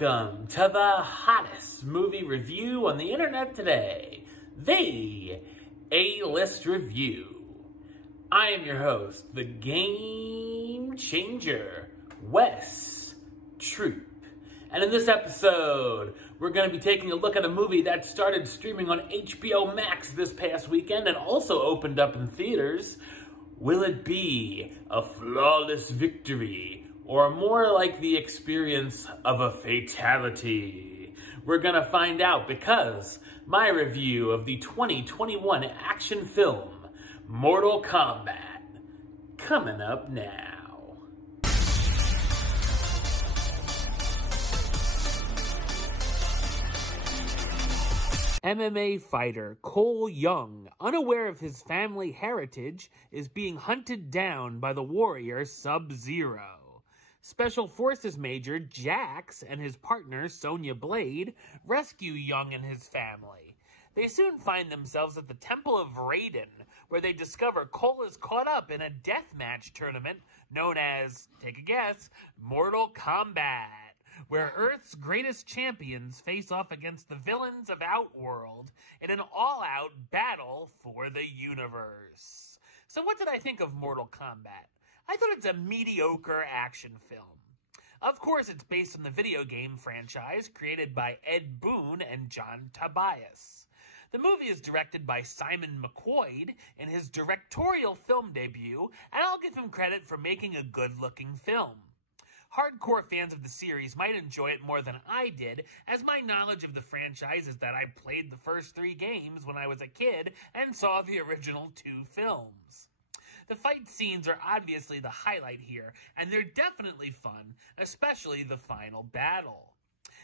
Welcome to the hottest movie review on the internet today, the A-List Review. I am your host, the Game Changer, Wes Troop. And in this episode, we're going to be taking a look at a movie that started streaming on HBO Max this past weekend and also opened up in theaters. Will it be a flawless victory, or more like the experience of a fatality? We're gonna find out because my review of the 2021 action film, Mortal Kombat, coming up now. MMA fighter Cole Young, unaware of his family heritage, is being hunted down by the warrior Sub-Zero. Special Forces Major Jax and his partner Sonya Blade rescue Young and his family. They soon find themselves at the Temple of Raiden, where they discover Cole is caught up in a deathmatch tournament known as, take a guess, Mortal Kombat, where Earth's greatest champions face off against the villains of Outworld in an all-out battle for the universe. So what did I think of Mortal Kombat? I thought it's a mediocre action film. Of course, it's based on the video game franchise created by Ed Boon and John Tobias. The movie is directed by Simon McQuoid in his directorial film debut, and I'll give him credit for making a good-looking film. Hardcore fans of the series might enjoy it more than I did, as my knowledge of the franchise is that I played the first 3 games when I was a kid and saw the original 2 films. The fight scenes are obviously the highlight here, and they're definitely fun, especially the final battle.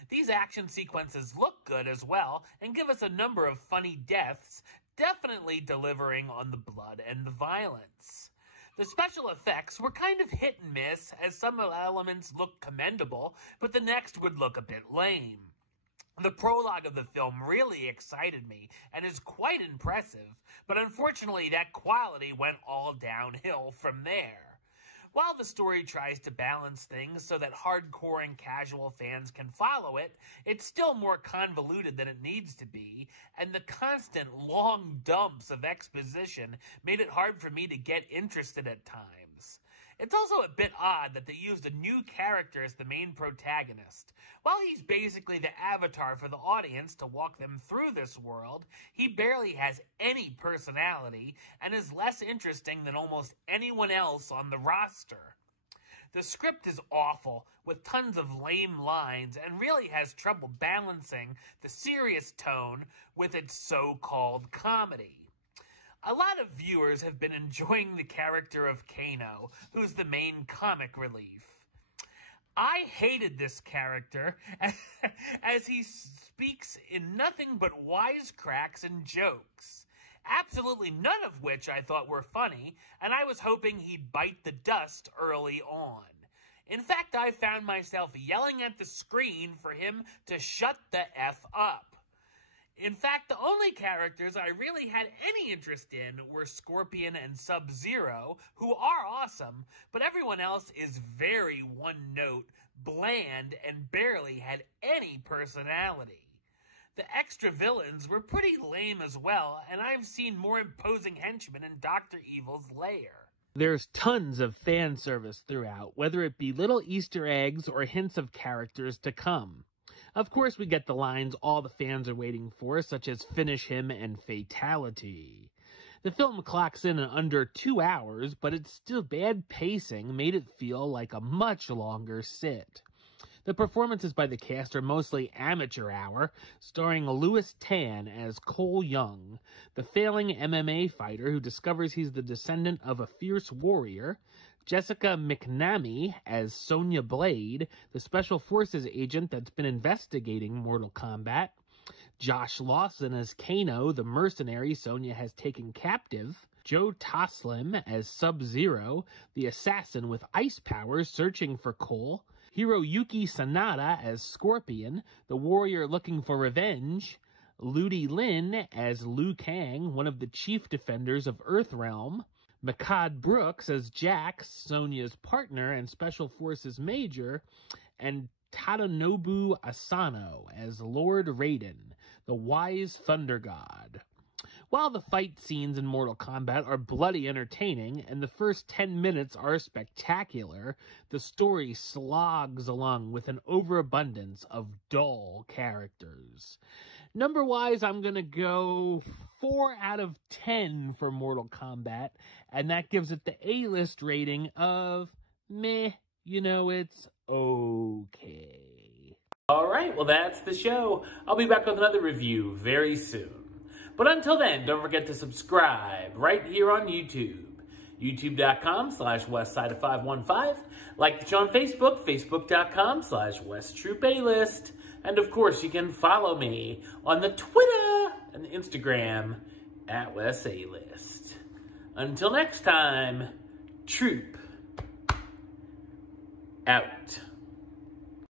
These action sequences look good as well, and give us a number of funny deaths, definitely delivering on the blood and the violence. The special effects were kind of hit and miss, as some elements look commendable, but the next would look a bit lame. The prologue of the film really excited me and is quite impressive, but unfortunately that quality went all downhill from there. While the story tries to balance things so that hardcore and casual fans can follow it, it's still more convoluted than it needs to be, and the constant long dumps of exposition made it hard for me to get interested at times. It's also a bit odd that they used a new character as the main protagonist. While he's basically the avatar for the audience to walk them through this world, he barely has any personality and is less interesting than almost anyone else on the roster. The script is awful, with tons of lame lines, and really has trouble balancing the serious tone with its so-called comedy. A lot of viewers have been enjoying the character of Kano, who's the main comic relief. I hated this character as he speaks in nothing but wisecracks and jokes, absolutely none of which I thought were funny, and I was hoping he'd bite the dust early on. In fact, I found myself yelling at the screen for him to shut the F up. In fact, the only characters I really had any interest in were Scorpion and Sub-Zero, who are awesome, but everyone else is very one-note, bland, and barely had any personality. The extra villains were pretty lame as well, and I've seen more imposing henchmen in Dr. Evil's lair. There's tons of fan service throughout, whether it be little Easter eggs or hints of characters to come. Of course, we get the lines all the fans are waiting for, such as finish him and fatality. The film clocks in under 2 hours, but its still bad pacing made it feel like a much longer sit. The performances by the cast are mostly amateur hour, starring Louis Tan as Cole Young, the failing MMA fighter who discovers he's the descendant of a fierce warrior, Jessica McNamee as Sonya Blade, the Special Forces agent that's been investigating Mortal Kombat, Josh Lawson as Kano, the mercenary Sonya has taken captive, Joe Taslim as Sub-Zero, the assassin with ice powers searching for Cole, Hiroyuki Sanada as Scorpion, the warrior looking for revenge, Ludi Lin as Liu Kang, one of the chief defenders of Earthrealm, Makad Brooks as Jax, Sonya's partner and Special Forces Major, and Tadanobu Asano as Lord Raiden, the wise thunder god. While the fight scenes in Mortal Kombat are bloody entertaining and the first 10 minutes are spectacular, the story slogs along with an overabundance of dull characters. Number-wise, I'm going to go 4 out of 10 for Mortal Kombat, and that gives it the A-list rating of meh, it's okay. Alright, well that's the show. I'll be back with another review very soon. But until then, don't forget to subscribe right here on YouTube. YouTube.com/WestsideOf515. Like the show on Facebook, Facebook.com/WestTroopAlist. And of course, you can follow me on the Twitter and the Instagram at WesAlist. Until next time, Troop out.